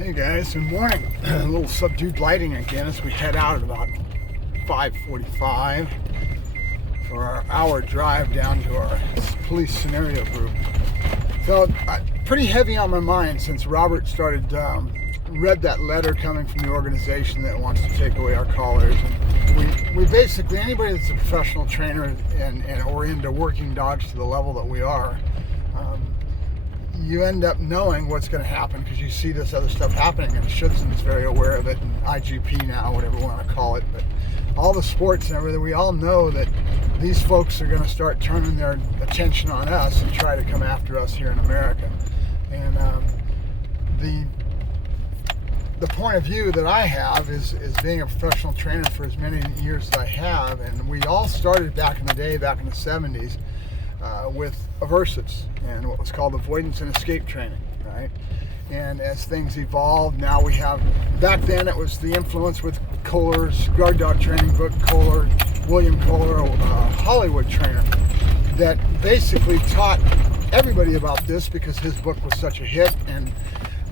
Hey guys, good morning. A little subdued lighting again as we head out at about 5:45 for our hour drive down to our police scenario group. So pretty heavy on my mind since Robert read that letter coming from the organization that wants to take away our collars. And we basically, anybody that's a professional trainer and or into working dogs to the level that we are, you end up knowing what's going to happen because you see this other stuff happening, and Schutzen's very aware of it, and IGP now, whatever you want to call it. But all the sports and everything, we all know that these folks are going to start turning their attention on us and try to come after us here in America. And the point of view that I have is being a professional trainer for as many years as I have, and we all started back in the day, back in the 70s, with aversives and what was called avoidance and escape training, right? And as things evolved, now we have, back then it was the influence with Kohler's guard dog training book, William Kohler, a Hollywood trainer, that basically taught everybody about this because his book was such a hit, and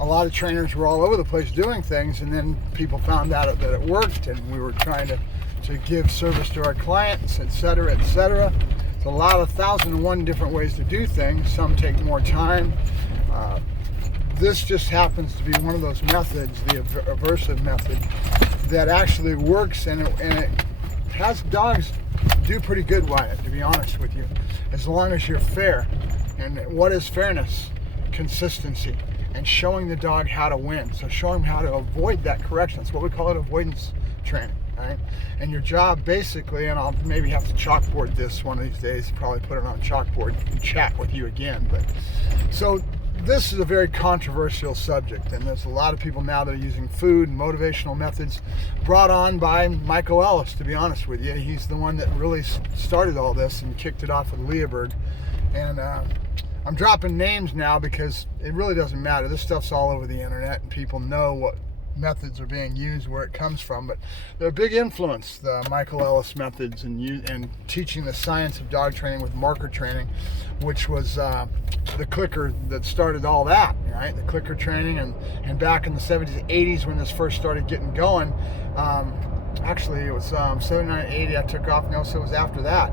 a lot of trainers were all over the place doing things, and then people found out that it worked, and we were trying to give service to our clients, etc., etc. It's a lot of 1,001 different ways to do things. Some take more time. This just happens to be one of those methods, the aversive method, that actually works, and it has dogs do pretty good by it, to be honest with you, as long as you're fair. And what is fairness? Consistency, and showing the dog how to win. So show him how to avoid that correction. That's what we call it, avoidance training. Right? And your job basically, and I'll maybe have to chalkboard this one of these days, probably put it on chalkboard and chat with you again. But so this is a very controversial subject, and there's a lot of people now that are using food and motivational methods brought on by Michael Ellis, to be honest with you. He's the one that really started all this and kicked it off with Leoberg. And I'm dropping names now because it really doesn't matter. This stuff's all over the internet, and people know what methods are being used, where it comes from. But they're a big influence, the Michael Ellis methods, and teaching the science of dog training with marker training, which was the clicker that started all that, right? The clicker training, and back in the 70s, 80s when this first started getting going, actually it was 79, 80 I took off. No, so it was after that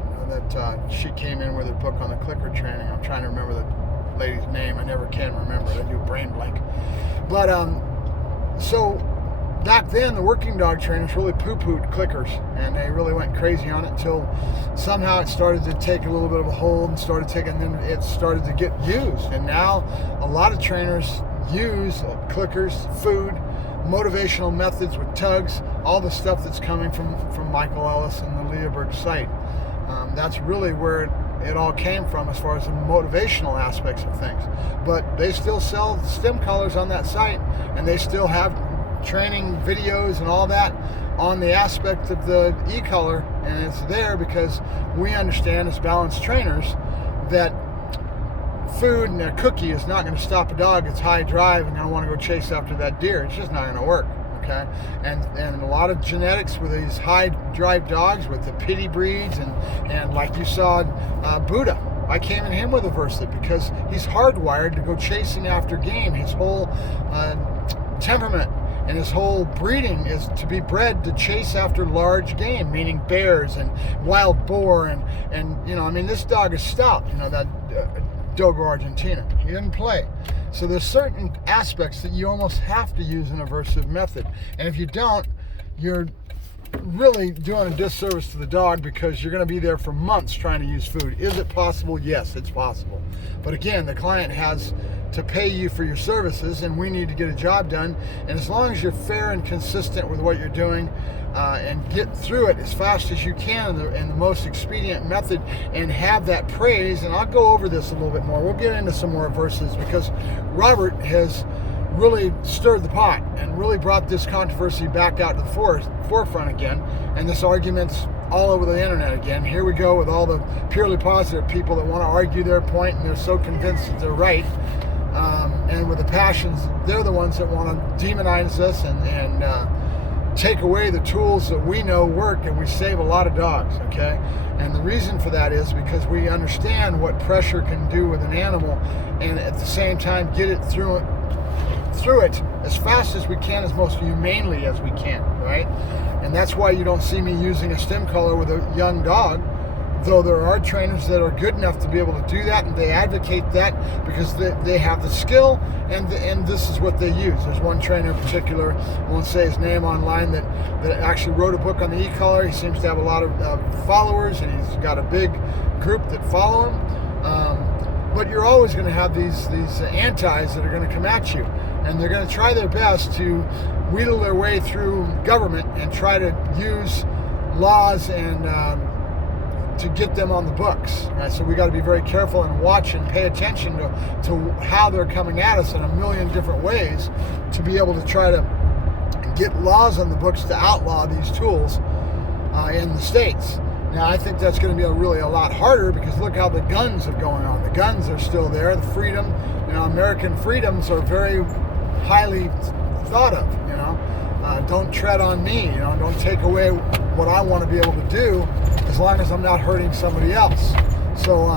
she came in with her book on the clicker training. I'm trying to remember the lady's name. I never can remember it. I do brain blank. But so back then, the working dog trainers really poo-pooed clickers, and they really went crazy on it until somehow it started to take a little bit of a hold and then it started to get used. And now a lot of trainers use clickers, food, motivational methods with tugs, all the stuff that's coming from Michael Ellis and the Leoberg site. That's really where it all came from as far as the motivational aspects of things. But they still sell stem collars on that site, and they still have training videos and all that on the aspect of the e-collar, and it's there because we understand as balanced trainers that food and a cookie is not going to stop a dog that's high drive and going to want to go chase after that deer. It's just not going to work. Okay, and a lot of genetics with these high drive dogs with the pity breeds, and like you saw Buddha. I came in him with aversive because he's hardwired to go chasing after game. His whole temperament and his whole breeding is to be bred to chase after large game, meaning bears and wild boar, and you know, I mean, this dog is stout. You know, that Dogo Argentina, he didn't play. So there's certain aspects that you almost have to use an aversive method. And if you don't, you're really doing a disservice to the dog because you're going to be there for months trying to use food. Is it possible? Yes, it's possible. But again, the client has to pay you for your services, and we need to get a job done. And as long as you're fair and consistent with what you're doing, and get through it as fast as you can in the most expedient method, and have that praise. And I'll go over this a little bit more. We'll get into some more verses because Robert has really stirred the pot and really brought this controversy back out to the forefront again, and this argument's all over the internet again. Here we go with all the purely positive people that want to argue their point, and they're so convinced that they're right, and with the passions, they're the ones that want to demonize us and take away the tools that we know work, and we save a lot of dogs. Okay, and the reason for that is because we understand what pressure can do with an animal, and at the same time get it through through it as fast as we can, as most humanely as we can, right? And that's why you don't see me using a stim collar with a young dog, though there are trainers that are good enough to be able to do that, and they advocate that because they have the skill, and this is what they use. There's one trainer in particular, I won't say his name online, that actually wrote a book on the e-collar. He seems to have a lot of followers, and he's got a big group that follow him. But you're always going to have these antis that are going to come at you, and they're going to try their best to wheedle their way through government and try to use laws and to get them on the books. Right? So we got to be very careful and watch and pay attention to how they're coming at us in a million different ways to be able to try to get laws on the books to outlaw these tools in the States. Now, I think that's going to be really a lot harder because look how the guns are going on. The guns are still there. The freedom, American freedoms are very highly thought of, don't tread on me, don't take away what I want to be able to do as long as I'm not hurting somebody else. So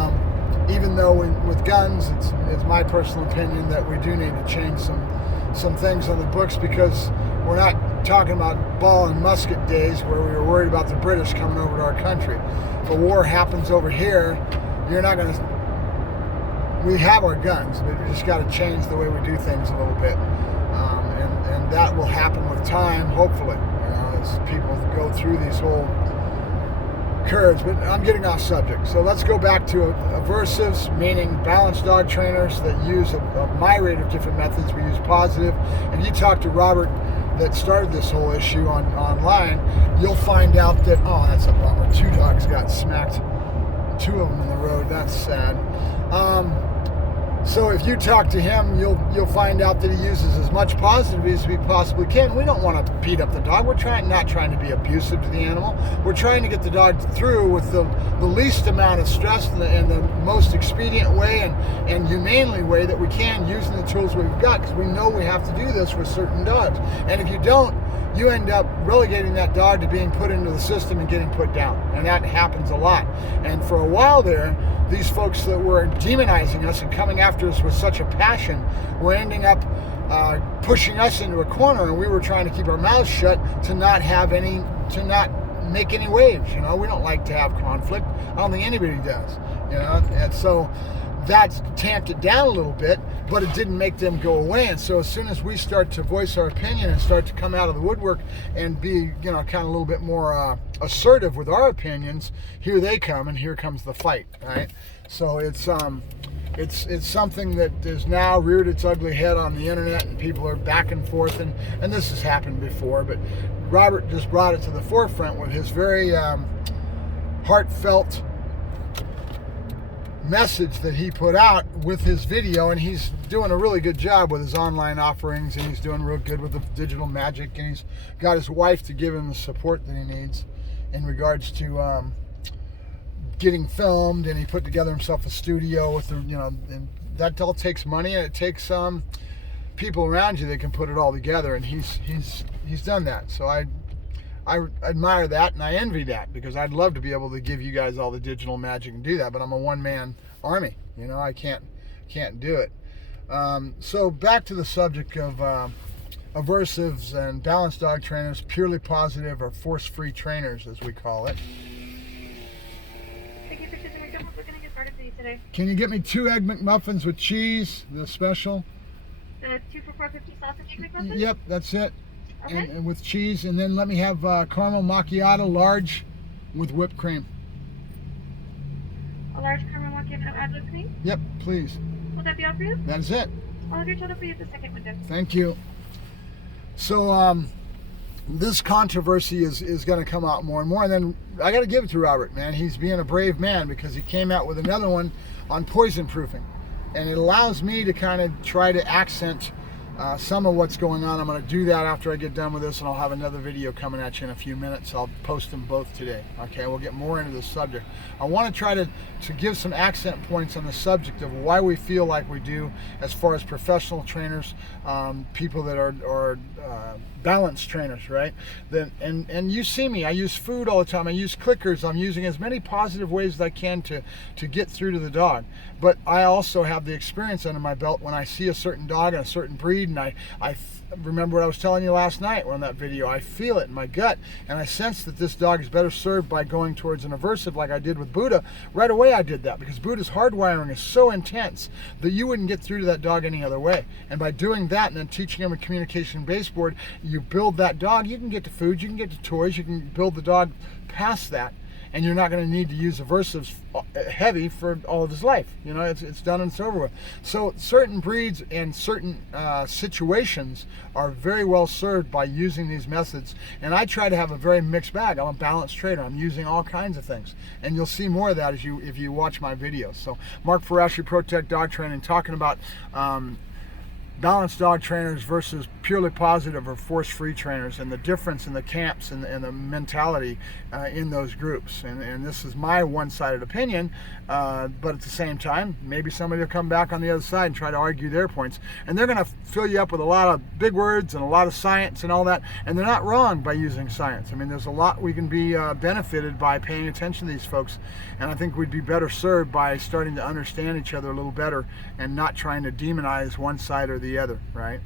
even though with guns, it's my personal opinion that we do need to change some things on the books, because we're not talking about ball and musket days where we were worried about the British coming over to our country. If a war happens over here, you're not going to... We have our guns, but we just got to change the way we do things a little bit. And that will happen with time, hopefully, as people go through these whole curves. But I'm getting off subject. So let's go back to aversives, meaning balanced dog trainers that use a myriad of different methods. We use positive. And you talk to Robert that started this whole issue online, you'll find out that, oh, that's a bummer. 2 dogs got smacked. 2 of them in the road. That's sad. So if you talk to him, you'll find out that he uses as much positive as we possibly can. We don't want to beat up the dog. We're not trying to be abusive to the animal. We're trying to get the dog through with the least amount of stress and the most expedient way and humanely way that we can, using the tools we've got, because we know we have to do this with certain dogs. And if you don't, you end up relegating that dog to being put into the system and getting put down. And that happens a lot. And for a while there, these folks that were demonizing us and coming after us with such a passion were ending up pushing us into a corner, and we were trying to keep our mouths shut to not make any waves. We don't like to have conflict. I don't think anybody does. And so that's tamped it down a little bit, but it didn't make them go away. And so as soon as we start to voice our opinion and start to come out of the woodwork and be, kind of a little bit more assertive with our opinions, here they come, and here comes the fight, right? So it's something that is now reared its ugly head on the internet, and people are back and forth, and this has happened before, but Robert just brought it to the forefront with his very heartfelt message that he put out with his video, and he's doing a really good job with his online offerings, and he's doing real good with the digital magic, and he's got his wife to give him the support that he needs in regards to getting filmed, and he put together himself a studio with and that all takes money, and it takes people around you that can put it all together, and he's done that. So I admire that, and I envy that, because I'd love to be able to give you guys all the digital magic and do that, but I'm a one-man army. I can't do it. So back to the subject of aversives and balanced dog trainers, purely positive or force-free trainers, as we call it. Thank you for choosing McDonald's. We're going to get started for you today. Can you get me 2 Egg McMuffins with cheese, the special? The 2 for $4.50 sausage egg McMuffins? Yep, that's it. Okay. And with cheese, and then let me have caramel macchiato large with whipped cream. A large caramel macchiato add whipped cream? Yep, please. Will that be all for you? That's it. I'll have your total for you at the second window. Thank you. So this controversy is going to come out more and more, and then I got to give it to Robert, man. He's being a brave man, because he came out with another one on poison proofing, and it allows me to kind of try to accent some of what's going on. I'm going to do that after I get done with this, and I'll have another video coming at you in a few minutes. I'll post them both today. Okay, we'll get more into the subject. I want to try to give some accent points on the subject of why we feel like we do as far as professional trainers, people that are balanced trainers, right? And you see me, I use food all the time, I use clickers, I'm using as many positive ways as I can to get through to the dog. But I also have the experience under my belt when I see a certain dog and a certain breed breed, and remember what I was telling you last night on that video. I feel it in my gut, and I sense that this dog is better served by going towards an aversive like I did with Buddha. Right away I did that because Buddha's hardwiring is so intense that you wouldn't get through to that dog any other way. And by doing that and then teaching him a communication baseboard, you build that dog. You can get to food, you can get to toys, you can build the dog past that, and you're not going to need to use aversives heavy for all of his life. You know, it's done and it's over with. So certain breeds and certain situations are very well served by using these methods, and I try to have a very mixed bag. I'm a balanced trainer. I'm using all kinds of things, and you'll see more of that if you watch my videos. So Mark Ferrasci, Protect Dog Training, talking about balanced dog trainers versus purely positive or force-free trainers, and the difference in the camps and the mentality in those groups. And this is my one-sided opinion, but at the same time, maybe somebody will come back on the other side and try to argue their points. And they're going to fill you up with a lot of big words and a lot of science and all that, and they're not wrong by using science. I mean, there's a lot we can be benefited by paying attention to these folks, and I think we'd be better served by starting to understand each other a little better and not trying to demonize one side or the other, right?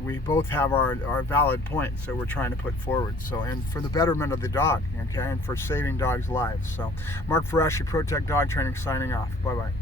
We both have our valid points that we're trying to put forward. So, and for the betterment of the dog, okay, and for saving dogs' lives. So, Mark Ferrasci, Protect Dog Training, signing off. Bye-bye.